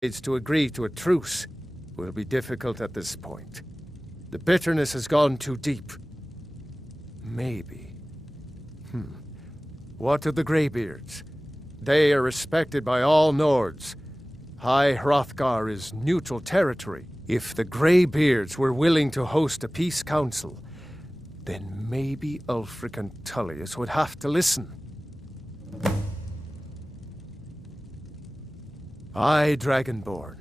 is to agree to a truce will be difficult at this point. The bitterness has gone too deep. Maybe. What of the Greybeards? They are respected by all Nords. High Hrothgar is neutral territory. If the Greybeards were willing to host a peace council, then maybe Ulfric and Tullius would have to listen. Aye, Dragonborn.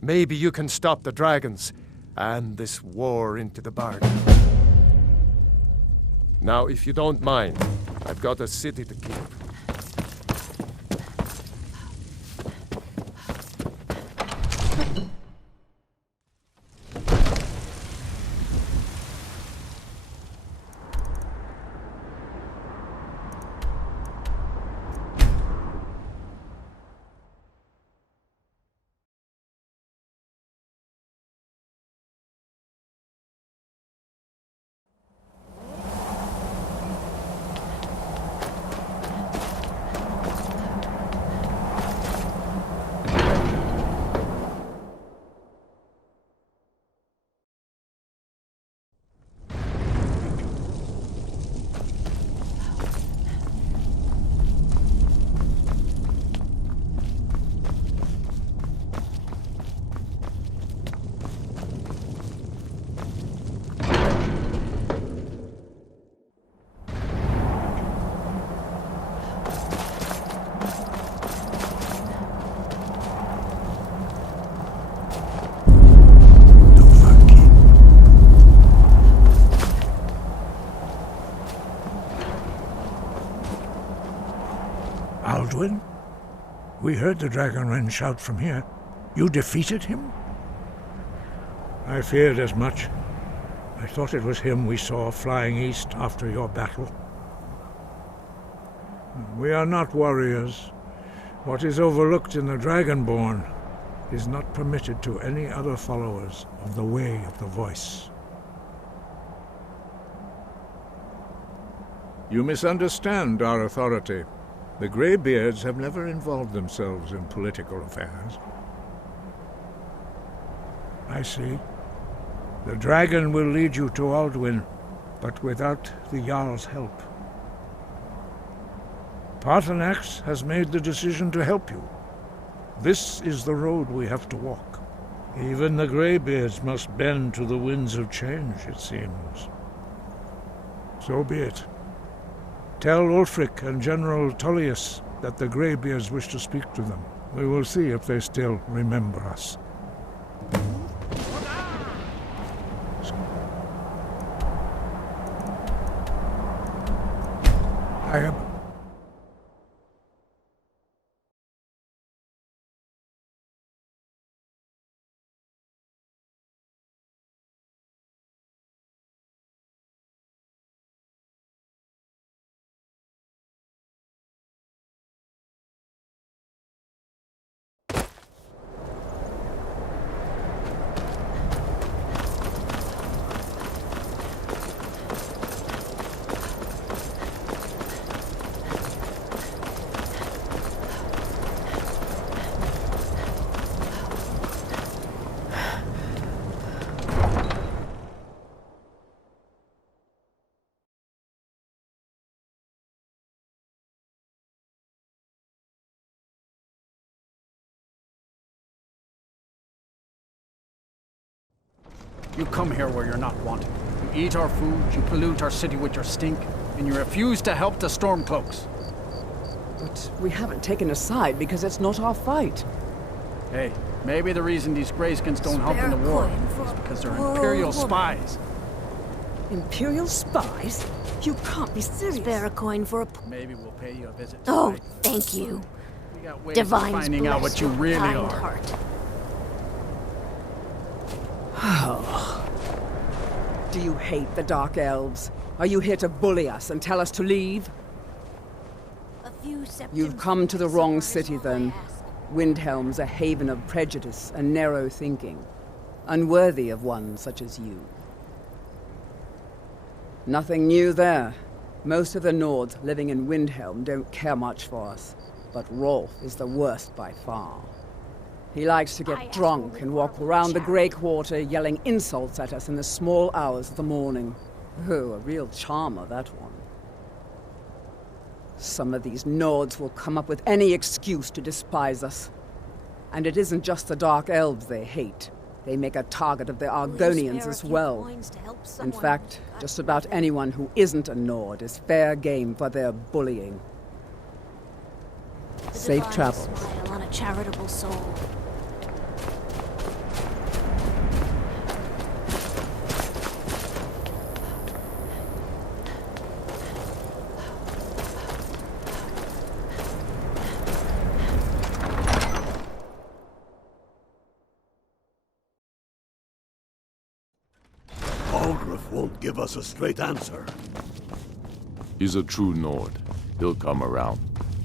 Maybe you can stop the dragons, and this war into the bargain. Now, if you don't mind, I've got a city to keep. Alduin? We heard the Dragonren shout from here. You defeated him? I feared as much. I thought it was him we saw flying east after your battle. We are not warriors. What is overlooked in the Dragonborn is not permitted to any other followers of the Way of the Voice. You misunderstand our authority. The Greybeards have never involved themselves in political affairs. I see. The dragon will lead you to Alduin, but without the Jarl's help. Paarthurnax has made the decision to help you. This is the road we have to walk. Even the Greybeards must bend to the winds of change, it seems. So be it. Tell Ulfric and General Tullius that the Greybeards wish to speak to them. We will see if they still remember us. I am... You come here where you're not wanted. You eat our food, you pollute our city with your stink, and you refuse to help the Stormcloaks. But we haven't taken a side because it's not our fight. Hey, maybe the reason these Greyskins don't help in the war is because they're Imperial spies. Imperial spies? You can't be serious. Spare a coin for a... Maybe we'll pay you a visit Oh, tonight. thank you. We got ways Divine's of finding out what you really kind are. heart. Do you hate the Dark Elves? Are you here to bully us and tell us to leave? You've come to the wrong city, then. Windhelm's a haven of prejudice and narrow thinking, unworthy of one such as you. Nothing new there. Most of the Nords living in Windhelm don't care much for us, but Rolf is the worst by far. He likes to get drunk and walk around the Grey Quarter yelling insults at us in the small hours of the morning. Oh, a real charmer, that one. Some of these Nords will come up with any excuse to despise us. And it isn't just the Dark Elves they hate. They make a target of the Argonians as well. In fact, just about anyone who isn't a Nord is fair game for their bullying. Safe travels. Smile on a charitable soul. Won't give us a straight answer. He's a true Nord. He'll come around.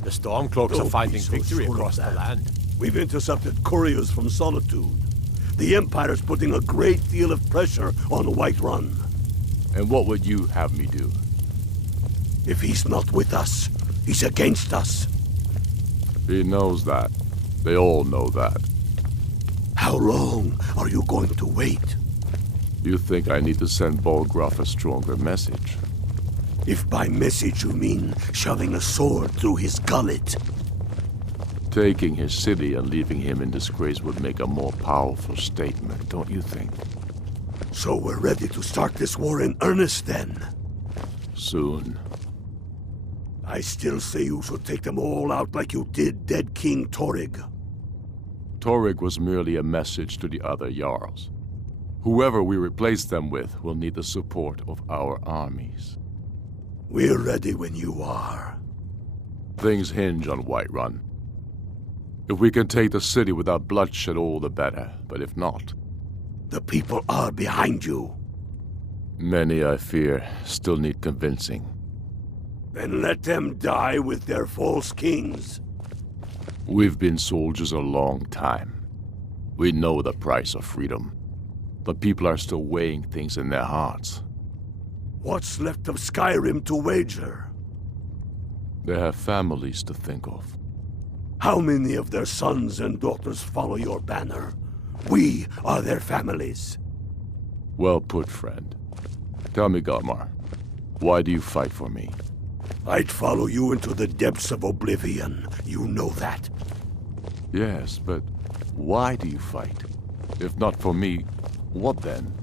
The Stormcloaks are finding victory across the land. We've intercepted couriers from Solitude. The Empire's putting a great deal of pressure on Whiterun. And what would you have me do? If he's not with us, he's against us. He knows that. They all know that. How long are you going to wait? You think I need to send Bolgraf a stronger message? If by message you mean shoving a sword through his gullet. Taking his city and leaving him in disgrace would make a more powerful statement, don't you think? So we're ready to start this war in earnest then? Soon. I still say you should take them all out like you did dead King Torrig. Torrig was merely a message to the other Jarls. Whoever we replace them with will need the support of our armies. We're ready when you are. Things hinge on Whiterun. If we can take the city without bloodshed, all the better. But if not... The people are behind you. Many, I fear, still need convincing. Then let them die with their false kings. We've been soldiers a long time. We know the price of freedom. But people are still weighing things in their hearts. What's left of Skyrim to wager? They have families to think of. How many of their sons and daughters follow your banner? We are their families. Well put, friend. Tell me, Galmar, why do you fight for me? I'd follow you into the depths of oblivion. You know that. Yes, but why do you fight? If not for me, what then?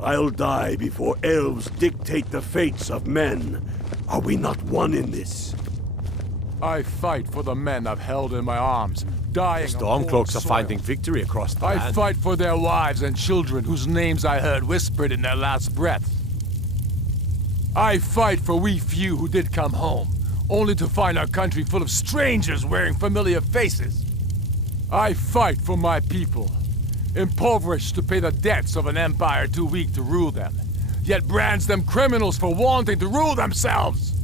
I'll die before elves dictate the fates of men. Are we not one in this? I fight for the men I've held in my arms, dying. The Stormcloaks are finding victory across the land. I fight for their wives and children whose names I heard whispered in their last breath. I fight for we few who did come home, only to find our country full of strangers wearing familiar faces. I fight for my people, impoverished to pay the debts of an empire too weak to rule them, yet brands them criminals for wanting to rule themselves.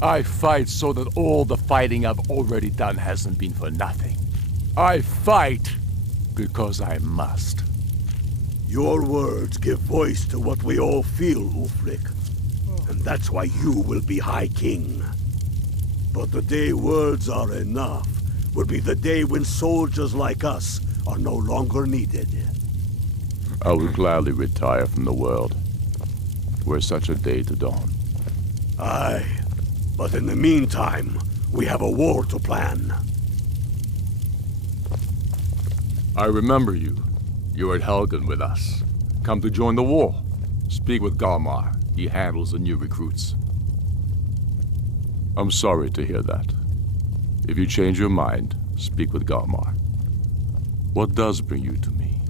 I fight so that all the fighting I've already done hasn't been for nothing. I fight because I must. Your words give voice to what we all feel, Ulfric. And that's why you will be High King. But the day words are enough will be the day when soldiers like us are no longer needed. I would gladly retire from the world, were such a day to dawn. Aye, but in the meantime, we have a war to plan. I remember you. You were at Helgen with us. Come to join the war. Speak with Galmar. He handles the new recruits. I'm sorry to hear that. If you change your mind, speak with Galmar. What does bring you to me?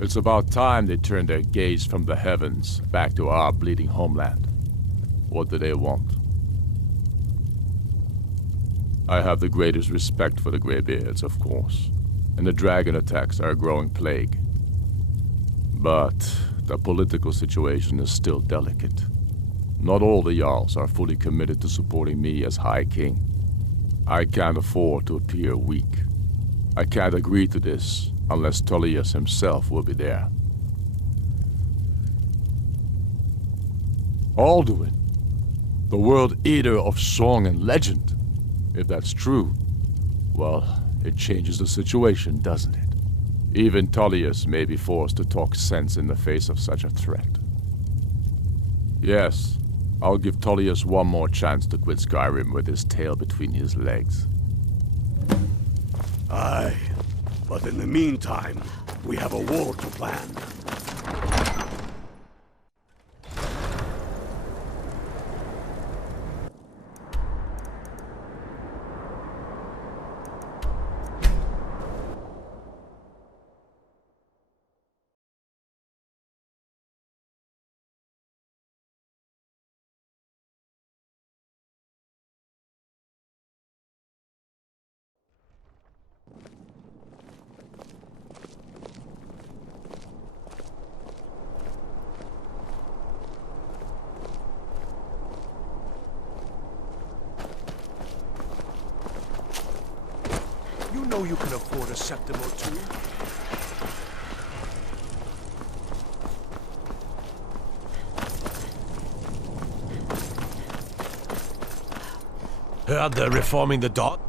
It's about time they turned their gaze from the heavens back to our bleeding homeland. What do they want? I have the greatest respect for the Greybeards, of course, and the dragon attacks are a growing plague. But the political situation is still delicate. Not all the Jarls are fully committed to supporting me as High King. I can't afford to appear weak. I can't agree to this unless Tullius himself will be there. Alduin, the World Eater of song and legend. If that's true, well, It changes the situation, doesn't it? Even Tullius may be forced to talk sense in the face of such a threat. Yes, I'll give Tullius one more chance to quit Skyrim with his tail between his legs. Aye, but in the meantime, we have a war to plan. You know you can afford a septim or two. Heard they're reforming the dock?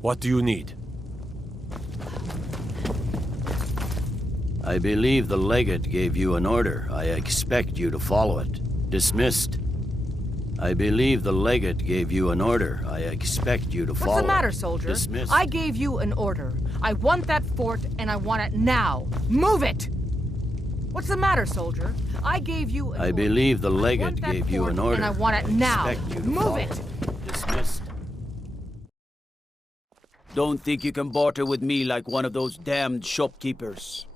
What do you need? I believe the legate gave you an order. I expect you to follow it. Dismissed. I believe the legate gave you an order. I expect you to follow it. What's the matter, soldier? Dismissed. I gave you an order. I want that fort, and I want it now. Move it! What's the matter, soldier? I gave you an order. I believe the legate gave you an order. And I want it now. Expect you to Move follow it! Dismissed. Don't think you can barter with me like one of those damned shopkeepers.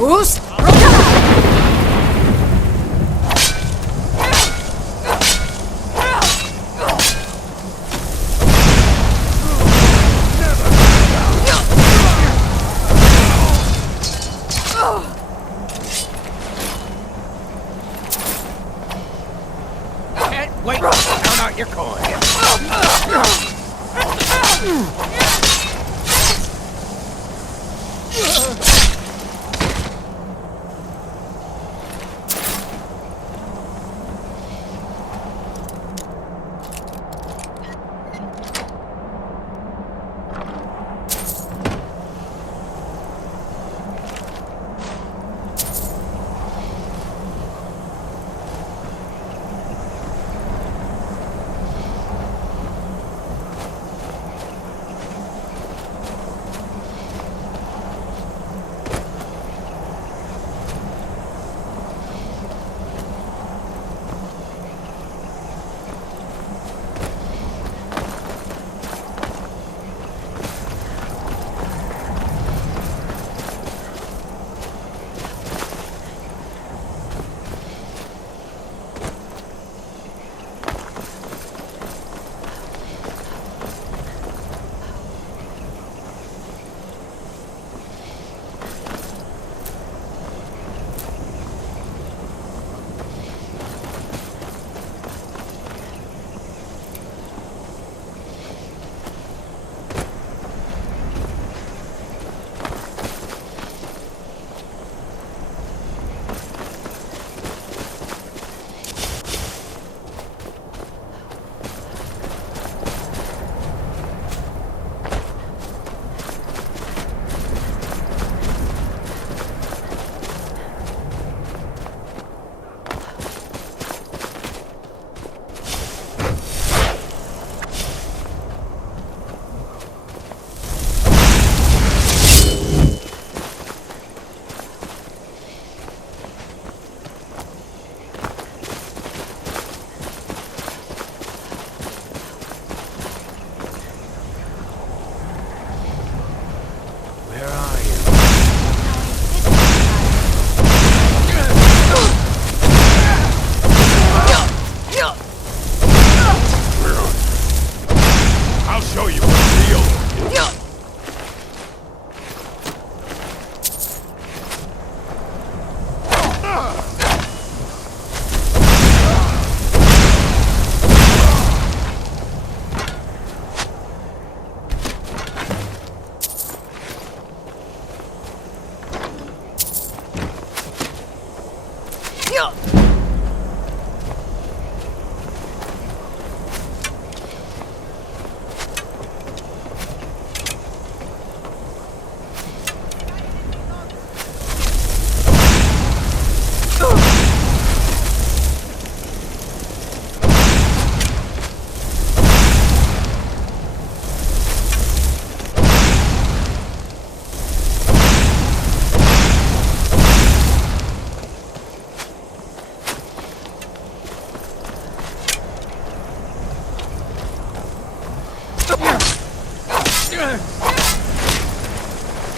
Boost! Wait, count out your coin.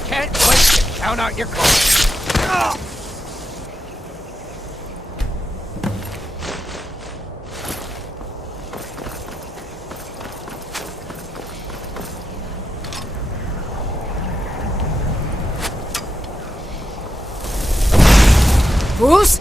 Can't wait to count out your coins. Bruce?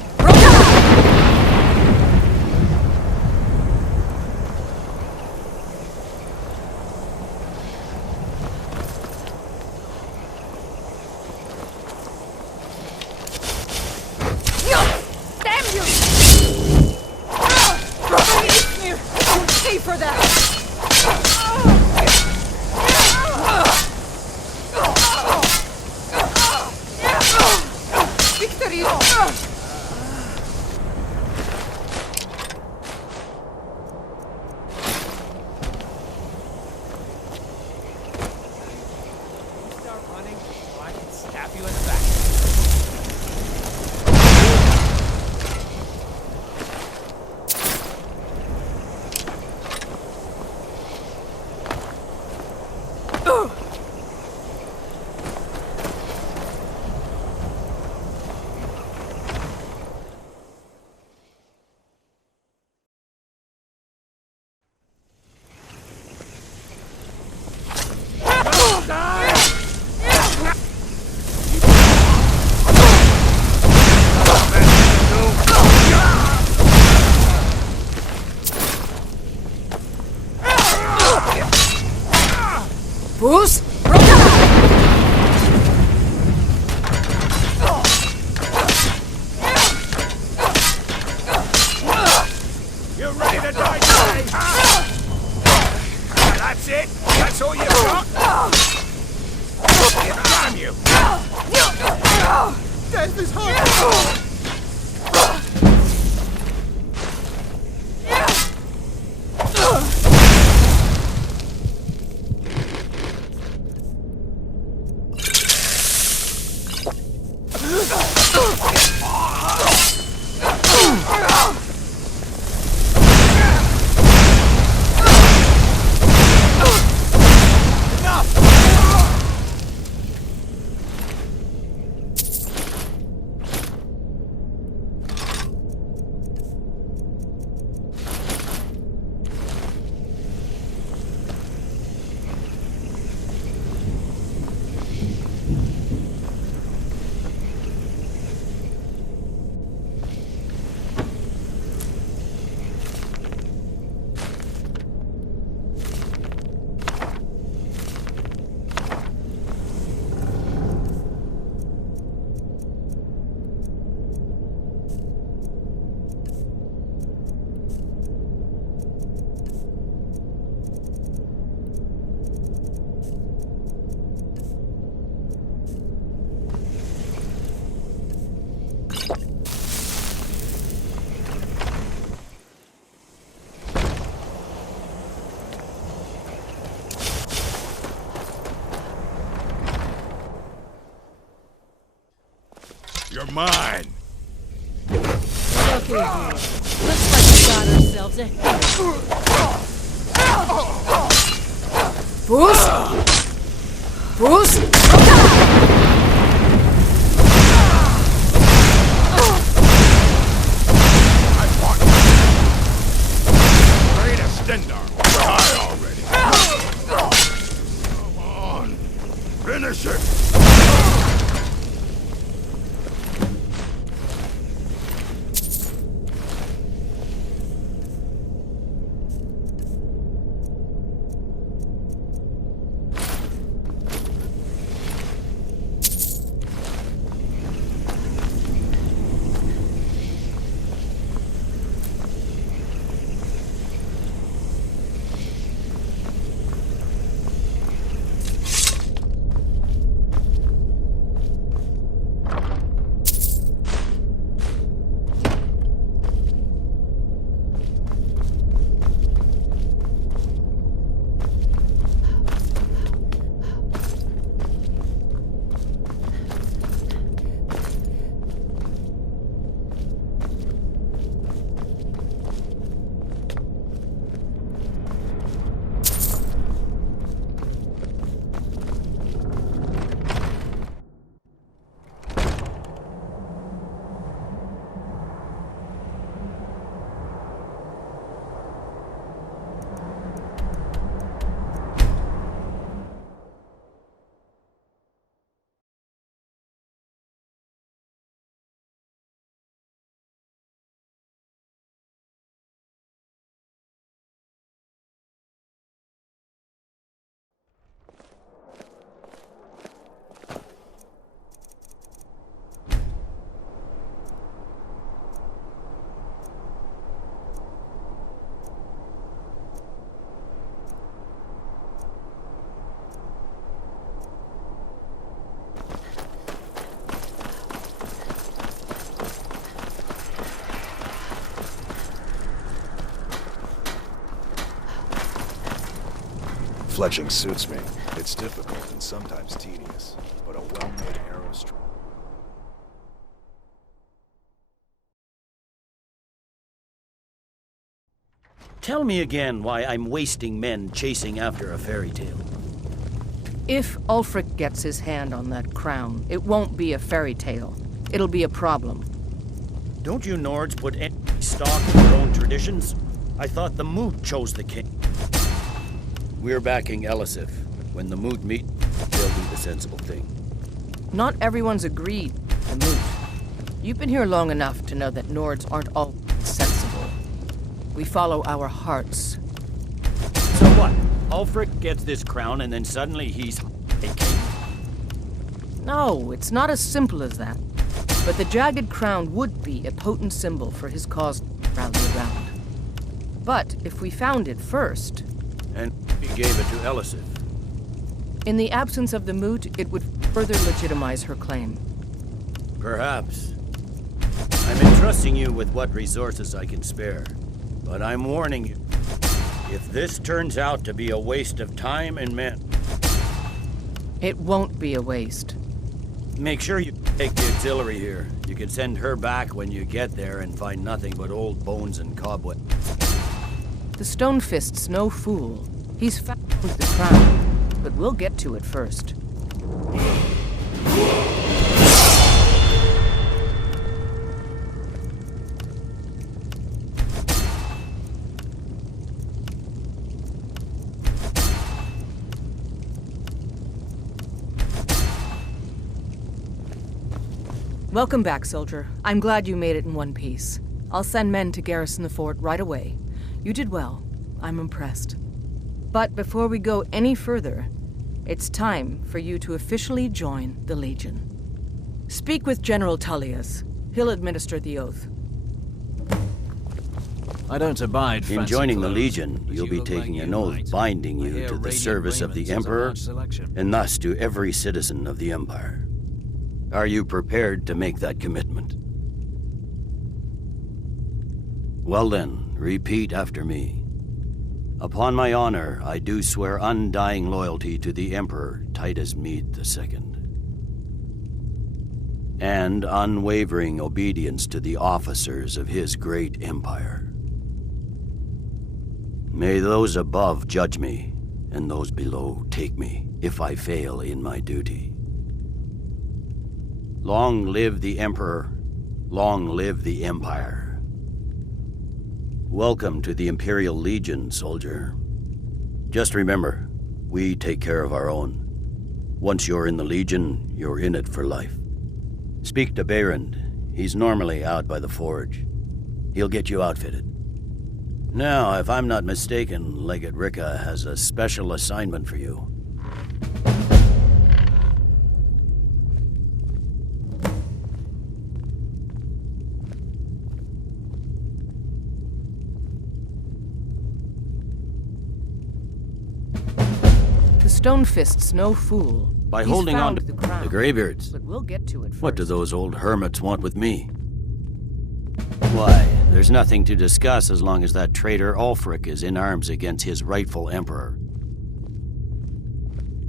Bruce? You ready to die today, huh? That's it? That's all you've got? Damn you! Death is hard! You're mine! Look at you. Looks like we got ourselves a hit. Bruce? Bruce? I want you. Ready to Stendar. Die already. Come on. Finish it. Fletching suits me. It's difficult and sometimes tedious, but a well-made arrow strike. Tell me again why I'm wasting men chasing after a fairy tale. If Ulfric gets his hand on that crown, it won't be a fairy tale. It'll be a problem. Don't you Nords put any stock in your own traditions? I thought the Moot chose the king. We're backing Elisif. When the Moot meet, they'll do the sensible thing. Not everyone's agreed to Moot. You've been here long enough to know that Nords aren't all sensible. We follow our hearts. So what? Ulfric gets this crown and then suddenly he's a king? No, it's not as simple as that. But the jagged crown would be a potent symbol for his cause to rally around. But if we found it first... And he gave it to Elisif. In the absence of the Moot, it would further legitimize her claim. Perhaps. I'm entrusting you with what resources I can spare. But I'm warning you, if this turns out to be a waste of time and men... It won't be a waste. Make sure you take the auxiliary here. You can send her back when you get there and find nothing but old bones and cobwebs. The Stonefist's no fool. He's found the crown, but we'll get to it first. Welcome back, soldier. I'm glad you made it in one piece. I'll send men to garrison the fort right away. You did well. I'm impressed. But before we go any further, it's time for you to officially join the Legion. Speak with General Tullius. He'll administer the oath. I don't abide in joining the Legion, you'll be taking an oath binding you to the service of the Emperor, and thus to every citizen of the Empire. Are you prepared to make that commitment? Well then, repeat after me. Upon my honor, I do swear undying loyalty to the Emperor Titus Mede II. And unwavering obedience to the officers of his great empire. May those above judge me, and those below take me, if I fail in my duty. Long live the Emperor, long live the Empire. Welcome to the Imperial Legion, soldier. Just remember, we take care of our own. Once you're in the Legion, you're in it for life. Speak to Behrend. He's normally out by the forge. He'll get you outfitted. Now, if I'm not mistaken, Legate Ricka has a special assignment for you. Stonefist's no fool. By holding on to the crown, the Greybeards. But we'll get to it first. What do those old hermits want with me? Why, there's nothing to discuss as long as that traitor Ulfric is in arms against his rightful emperor.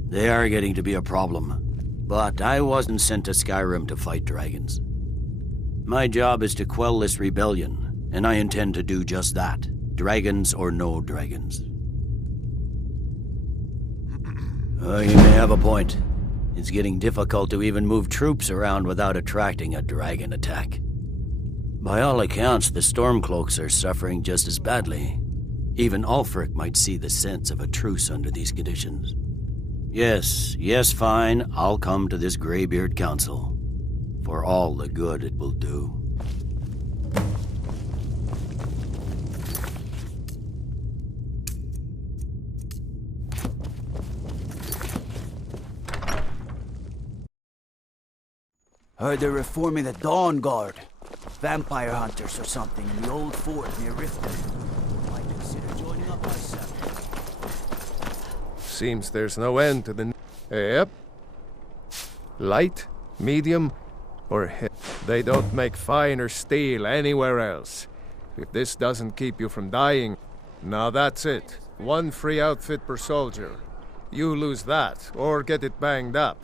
They are getting to be a problem, but I wasn't sent to Skyrim to fight dragons. My job is to quell this rebellion, and I intend to do just that, dragons or no dragons. You may have a point. It's getting difficult to even move troops around without attracting a dragon attack. By all accounts, the Stormcloaks are suffering just as badly. Even Ulfric might see the sense of a truce under these conditions. Yes, fine, I'll come to this Greybeard Council. For all the good it will do. Heard they're reforming the Dawn Guard. Vampire hunters or something in the old fort near Riften. Might consider joining up myself. Seems there's no end to the... Yep. Light, medium, or heavy. They don't make finer steel anywhere else. If this doesn't keep you from dying... Now that's it. One free outfit per soldier. You lose that, or get it banged up.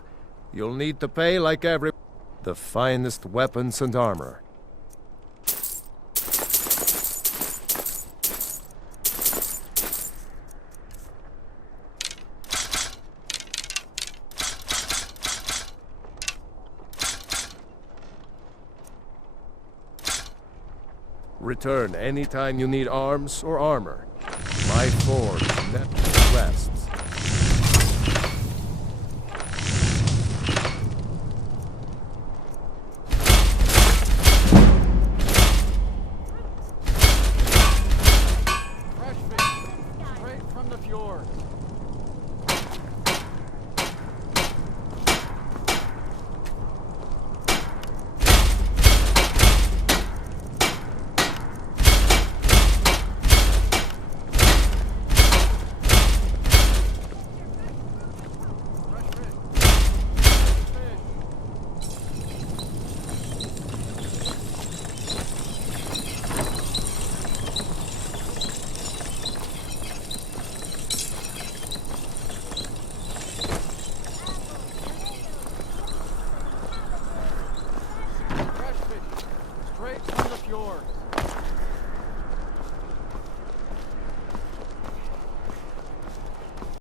You'll need to pay like every... the finest weapons and armor. Return anytime you need arms or armor. My forge never rests. Fresh fish, straight from the fjord.